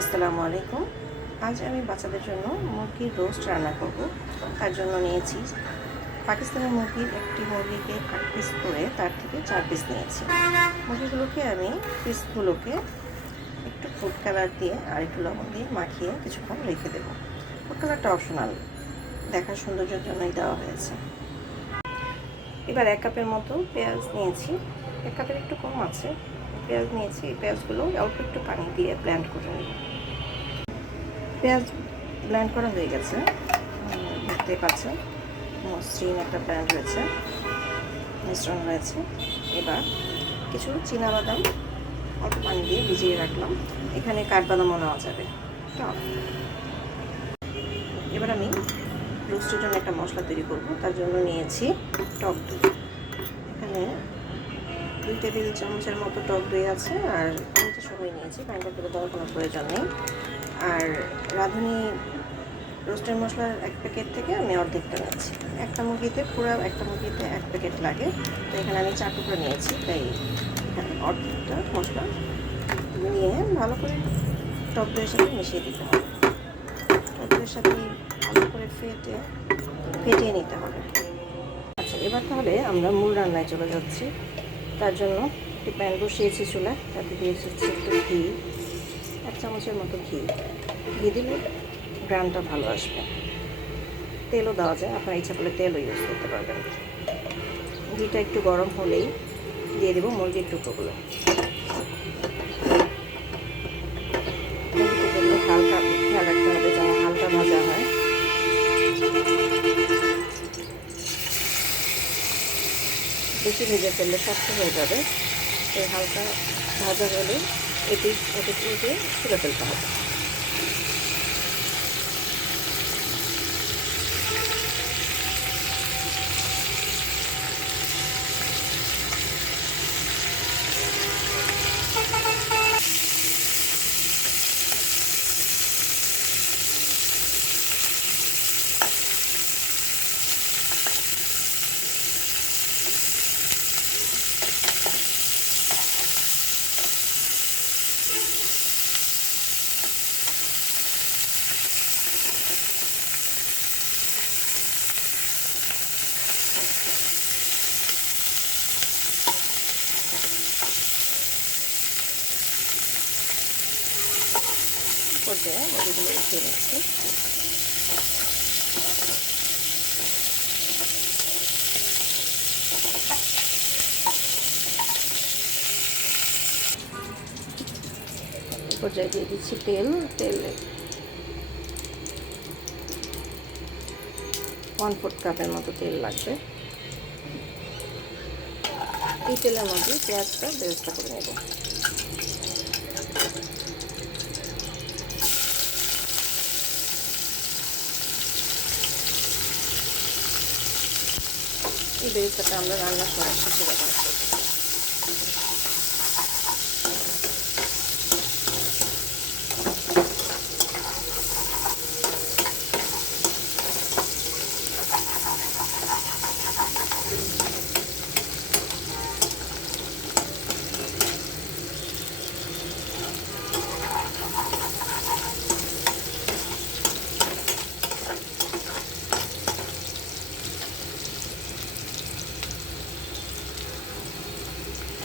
আসসালামু আলাইকুম। আজ আমি বাচ্চাদের জন্য মুরগির রোস্ট রান্না করব। তার জন্য নিয়েছি পাকিস্তানি মুরগির একটি মুরগিকে 8 পিস করে তার থেকে 4 পিস নিয়েছি। মুরগিগুলোকে আমি পিসগুলোকে একটু ফুড কালার দিয়ে আর একটু লবণ দিয়ে মাখিয়ে কিছুক্ষণ রেখে দেব। ফুড কালারটা অপশনাল, দেখার সৌন্দর্যের জন্যই দেওয়া হয়েছে। এবার 1 কাপের মতো পেঁয়াজ নিয়েছি, 1 কাপের একটু কম আছে পেঁয়াজ নিয়েছি। এই পেঁয়াজগুলো অল্প একটু পানি দিয়ে ব্লেন্ড করে নেব। পেঁয়াজ ব্লেন্ড করা হয়ে গেছে, দেখতে পাচ্ছেন মসৃণ একটা ব্লেন্ড হয়েছে, মিশ্রণ হয়েছে। এবার কিছু চীনাবাদাম অল্প পানি দিয়ে ভিজিয়ে রাখলাম, এখানে কাঠবাদামও নেওয়া যাবে। এবার আমি রোস্টের জন্য একটা মশলা তৈরি করব। তার জন্য নিয়েছি টক দই, এখানে 2 টেবিল চামচের মতো টক দই আছে। আর পানিটা সবাই নিয়েছি, পানিটা করে দেওয়ার কোনো প্রয়োজন নেই। আর রাঁধুনি রোস্টের মশলার 1 প্যাকেট থেকে আমি অর্ধেকটা নিয়েছি। একটা মুরগিতে 1 প্যাকেট লাগে, তো এখানে আমি 4 টুকরো নিয়েছি, তাই এখানে অর্ধেকটা মশলা নিয়ে ভালো করে টক দইয়ের সাথে মিশিয়ে দিতে হবে। টক দইয়ের সাথে ভালো করে ফেটিয়ে নিতে হবে। আচ্ছা, এবার তাহলে আমরা মূল রান্নায় চলে যাচ্ছি। তার জন্য একটি প্যান বসিয়েছি চুলায়, তাতে দিয়েছি একটু ঘি, 1 চামচের মতো ঘি দিলে গ্রানটা ভালো আসবে। তেলও দেওয়া যায়, আপনারা ইচ্ছা করলে তেলও ইউজ করতে পারবেন। ঘিটা একটু গরম হলেই দিয়ে দেবো মুরগির টুকরোগুলো। মুরগির টুকরোগুলো হালকা খেয়াল রাখতে হবে যেন হালকা ভাজা হয়। বেশি ভেজে ফেললে শক্ত হয়ে যাবে, তাই হালকা ভাজা হলে এপিট উল্টে ছুঁড়ে ফেলতে হবে। পর্যায়ে মুরগিগুলো উঠিয়ে নিচ্ছি। পর্যায়ে দিয়ে দিচ্ছি তেল 1/4 কাপের মতো তেল লাগবে। এই তেলের মধ্যে পেঁয়াজটা বেরেস্তা করে নেব। এই বেরেস্তাটা আমরা রান্নার সময় শেষে ব্যবহার করব।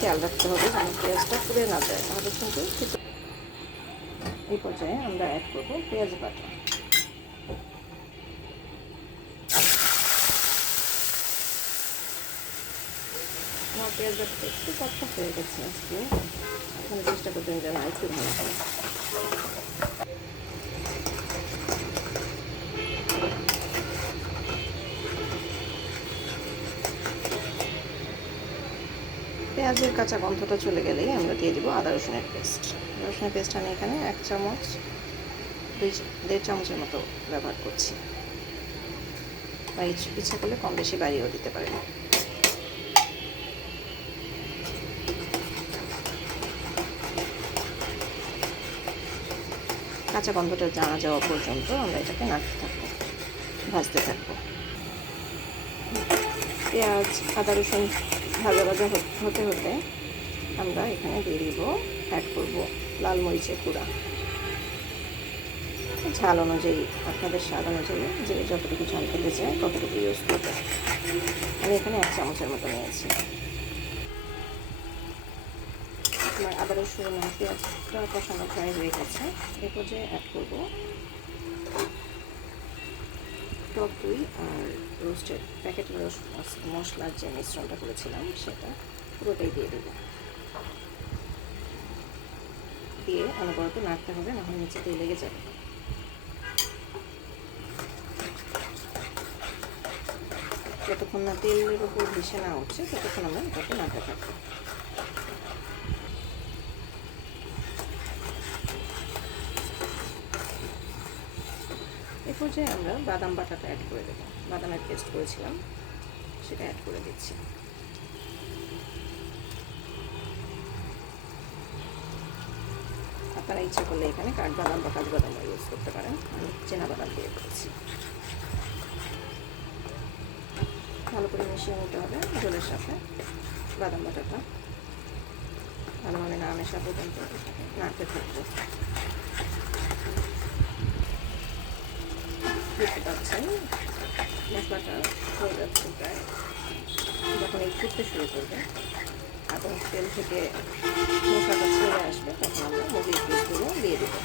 খেয়াল রাখতে হবে যেন পেঁয়াজটা পুড়ে না যায়, তাহলে কিন্তু এই পর্যায়ে আমরা অ্যাড করব পেঁয়াজ বাটা। আমার পেঁয়াজ বাটাটা একটু কচ্ছা হয়ে গেছে আজকে, এখন চেষ্টা করবেন যেন একটু ভালো হয়। পেঁয়াজের কাঁচা গন্ধটা চলে গেলেই আমরা দিয়ে দেবো আদা রসুনের পেস্ট। রসুনের পেস্ট আমি এখানে 1 চামচ 1.5 চামচের মতো ব্যবহার করছি, বা ইচ্ছা করলে কম বেশি বাড়িয়েও দিতে পারেন। কাঁচা গন্ধটা জানা যাওয়া পর্যন্ত আমরা এটাকে নাড়তে থাকবো, ভাজতে থাকবো। পেঁয়াজ আদা রসুন ভাজা ভাজা হতে হতে আমরা এখানে দিয়ে দিব, অ্যাড করব লাল মরিচের গুঁড়া। ঝাল অনুযায়ী, আপনাদের স্বাদ অনুযায়ী যে যতটুকু ঝাল খেতে চায় ততটুকু ইউজ করবে। আমি এখানে 1 চামচের মতো নিয়েছি। আমার আদা রসুন আর পেঁয়াজটা কষানো প্রায় হয়ে গেছে। এই পর্যায়ে অ্যাড করবো টক দই আর রোস্টেড প্যাকেটের মশলার যে মিশ্রণটা করেছিলাম সেটা পুরোটাই দিয়ে দেবো। দিয়ে অনবরত নাড়তে হবে, নাহলে নিচে দিয়ে লেগে যাবে। যতক্ষণ না তেলের উপর ভেসে না উঠছে ততক্ষণ আমরা এটাকে নাড়তে থাকবো। এই পর্যায়ে আমরা বাদাম বাটাটা অ্যাড করে দেবো। বাদামের পেস্ট করেছিলাম সেটা অ্যাড করে দিচ্ছি। আপনারা ইচ্ছা করলে এখানে কাঠবাদাম বা কাজু বাদাম ইউজ করতে পারেন। আমি চীনাবাদাম দিয়ে করেছি। ভালো করে মিশিয়ে নিতে হবে ঝোলের সাথে বাদাম বাটাটা। ভালোভাবে না মেশা পর্যন্ত নাড়তে থাকবো। দেখতে পাচ্ছেন মশলাটা হয়ে যাচ্ছে প্রায়। যখন এই ফুটতে শুরু করবে এবং তেল থেকে মশলাটা ছেড়ে আসবে তখন আমরা মুরগির পিসগুলো দিয়ে দেবো।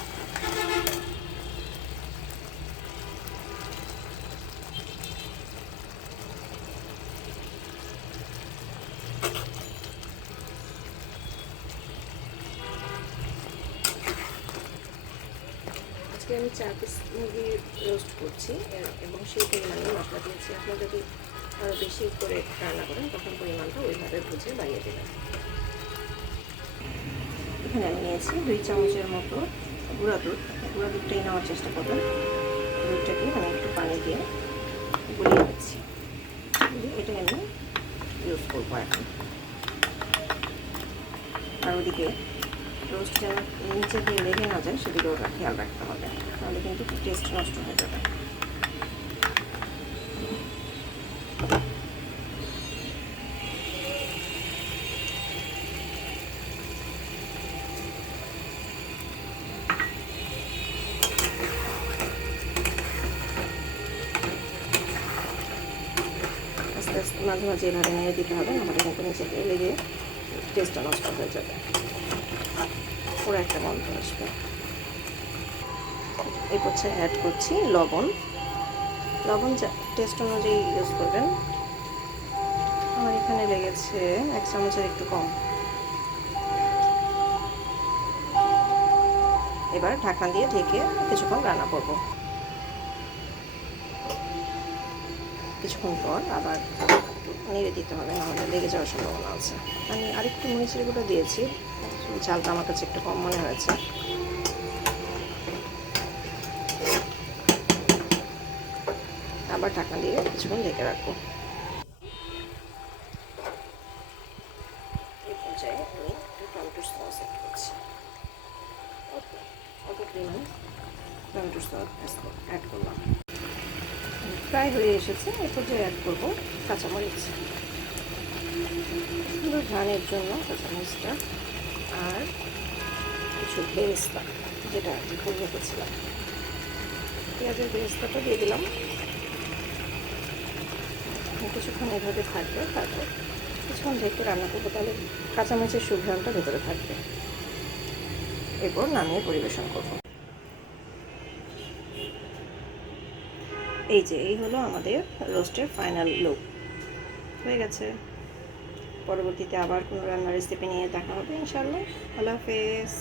আজকে আমি 4 পিস মুরগি রোস্ট করছি এবং সেই পরিমাণে মশলা দিয়েছি। আপনারা যদি আরও বেশি করে রান্না করেন তখন পরিমাণটা ওইভাবে বুঝে বাড়িয়ে দেবেন। এখানে আমি নিয়েছি 2 চামচের মতো গুঁড়া দুধ। গুঁড়া দুধটাই নেওয়ার চেষ্টা করবেন। দুধটাকে আমি একটু পানি দিয়ে গুলিয়ে নিচ্ছি। এটাই আমি ইউজ করবো এখন। আর ওদিকে রোস্ট যেন নিচে দিয়ে লেগে না যায় সেদিকেও খেয়াল রাখতে হবে, তাহলে কিন্তু টেস্ট নষ্ট হয়ে যাবে। আস্তে আস্তে মাঝে মাঝে এভাবে নেড়ে দিতে হবে, নাহলে কিন্তু নিচে দিয়ে লেগে টেস্টটা নষ্ট হয়ে যাবে, পুরো একটা গন্ধ আসবে। এই পর্যায়ে অ্যাড করছি লবণ। লবণ টেস্ট অনুযায়ী ইউজ করবেন। আমার এখানে লেগেছে 1 চামচের একটু কম। এবার ঢাকনা দিয়ে ঢেকে কিছুক্ষণ রান্না করব। কিছুক্ষণ পর আবার নেড়ে দিতে হবে, নাহলে লেগে যাওয়ার সম্ভাবনা আছে। আমি আরেকটু মরিচের গুঁড়ো দিয়েছি, ঝালটা আমার কাছে একটু কম মনে হয়েছে। আবার ঢাকনা দিয়ে কিছুক্ষণ ঢেকে রাখবো। এই পর্যায়ে আমি একটু টমেটো সস অ্যাড করছি। অল্প পরিমাণ টমেটো সস অ্যাড করলাম। ফ্রাই হয়ে এসেছে। এই পর্যায়ে অ্যাড করবো কাঁচামরিচ, সুন্দর ঘ্রাণের জন্য কাঁচামরিচটা, আর কিছু বেরেস্তা যেটা করে রেখেছিলাম। পেঁয়াজের বেরেস্তাটা দিয়ে দিলাম। কিছুক্ষণ এভাবে থাকবে, তারপর কিছুক্ষণ ঢেকে রান্না করবো, তাহলে কাঁচামরিচের সুঘ্রাণটা ভেতরে থাকবে। এরপর নামিয়ে পরিবেশন করব। এই হলো আমাদের রোস্টের ফাইনাল লুক। হয়ে গেছে। পরবর্তীতে আবার কোনো রান্নার রেসিপি নিয়ে দেখা হবে ইনশাআল্লাহ। আল্লাহ হাফেজ।